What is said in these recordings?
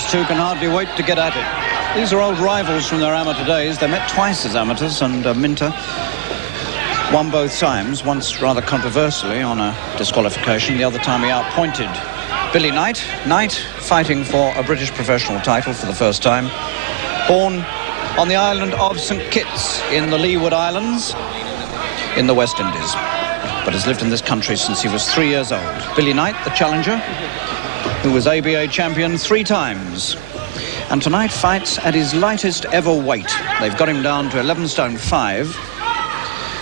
Those two can hardly wait to get at it. These are old rivals from their amateur days. They met twice as amateurs, and Minter won both times, once rather controversially on a disqualification. The other time he outpointed Billy Knight. Knight fighting for a British professional title for the first time. Born on the island of St Kitts in the Leeward Islands in the West Indies, but has lived in this country since he was 3 years old. Billy Knight, the challenger, who was ABA champion 3 times. And tonight fights at his lightest ever weight. They've got him down to 11 stone 5.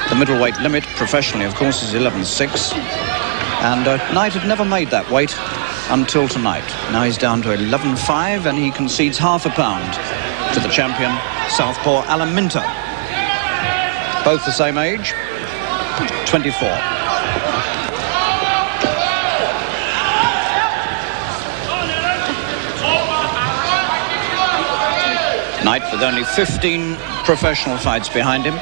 The middleweight limit professionally, of course, is 11.6. And Knight had never made that weight until tonight. Now he's down to 11.5, and he concedes half a pound to the champion, southpaw Alan Minter. Both the same age, 24. Knight with only 15 professional fights behind him.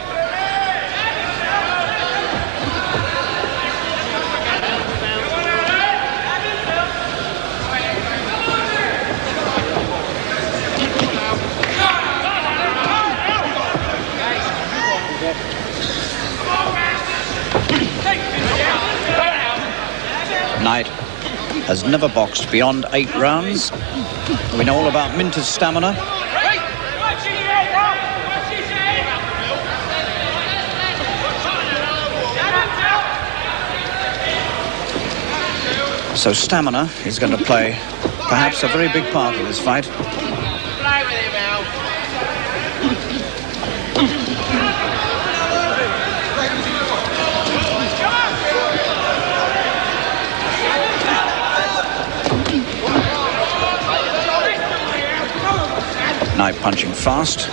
Knight has never boxed beyond 8 rounds. We know all about Minter's stamina. So stamina is going to play perhaps a very big part of this fight. Knight punching fast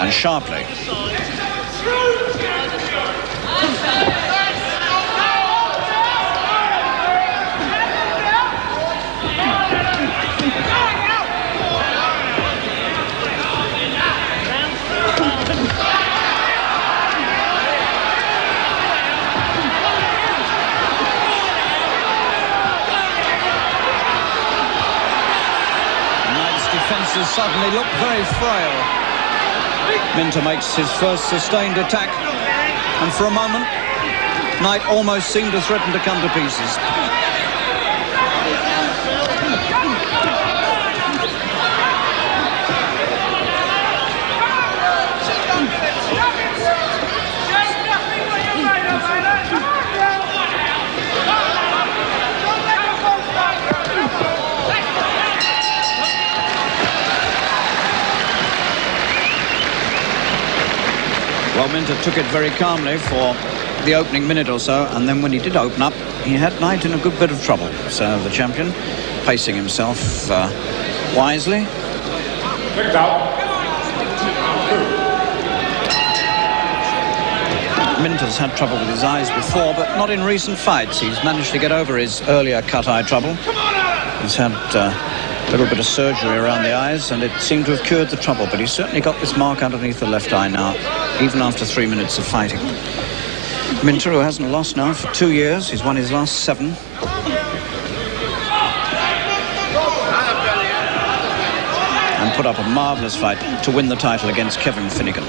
and sharply. Defences suddenly look very frail. Minter makes his first sustained attack, and for a moment Knight almost seemed to threaten to come to pieces. Well, Minter took it very calmly for the opening minute or so, and then when he did open up, he had Knight in a good bit of trouble. So the champion pacing himself wisely. Minter's had trouble with his eyes before, but not in recent fights. He's managed to get over his earlier cut-eye trouble. He's had a little bit of surgery around the eyes, and it seemed to have cured the trouble, but he's certainly got this mark underneath the left eye now, even after 3 minutes of fighting. Minter, who hasn't lost now for 2 years, he's won his last 7. And put up a marvellous fight to win the title against Kevin Finnegan.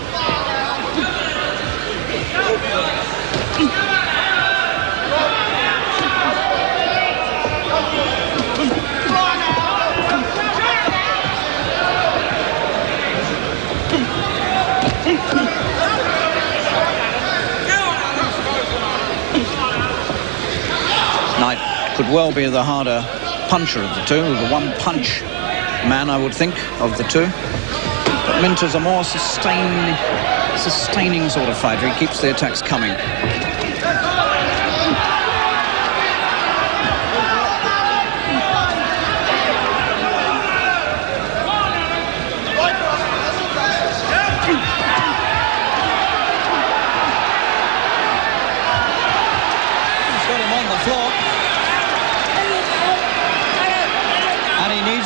Knight could well be the harder puncher of the two, the one-punch man, I would think, of the two. But Minter's a more sustaining sort of fighter. He keeps the attacks coming.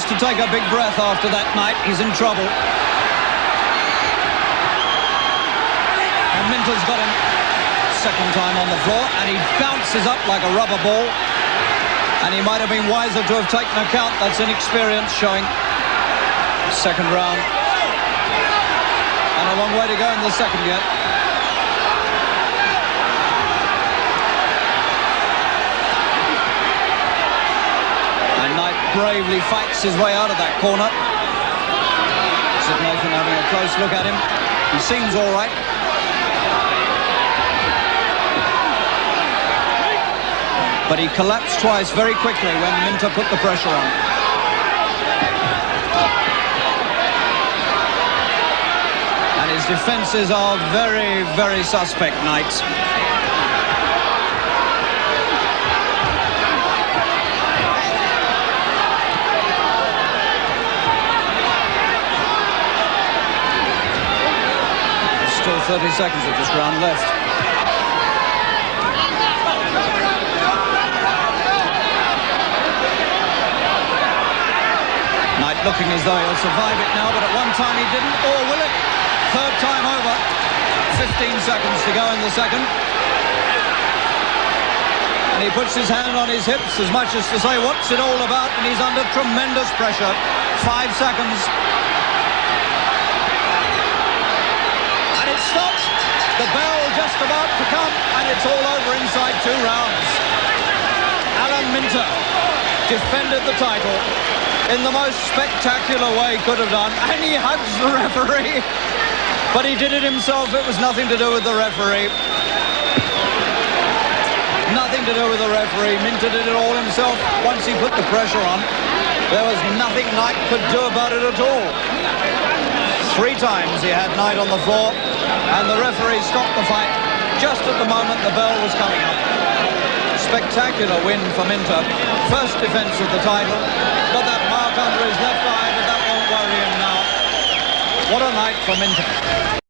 To take a big breath after that night. He's in trouble. And Minter's got him second time on the floor, and he bounces up like a rubber ball. And he might have been wiser to have taken a count. That's inexperience showing. Second round. And a long way to go in the second yet. And Knight bravely fights his way out of that corner. Sid Nathan having a close look at him. He seems all right. But he collapsed twice very quickly when Minter put the pressure on. And his defences are very, very suspect, Knight. There's still 30 seconds of this round left. Looking as though he'll survive it now, but at one time he didn't, or will it? Third time over. 15 seconds to go in the second. And he puts his hand on his hips as much as to say, what's it all about? And he's under tremendous pressure. 5 seconds. And it stops. The bell just about to come, and it's all over inside 2 rounds. Alan Minter defended the title in the most spectacular way he could have done, and he hugs the referee. But he did it himself. It was nothing to do with the referee. Nothing to do with the referee. Minter did it all himself. Once he put the pressure on, there was nothing Knight could do about it at all. 3 times he had Knight on the floor, and the referee stopped the fight just at the moment the bell was coming up. Spectacular win for Minter. First defence of the title. Got that mark under his left eye, but that won't worry him now. What a night for Minter.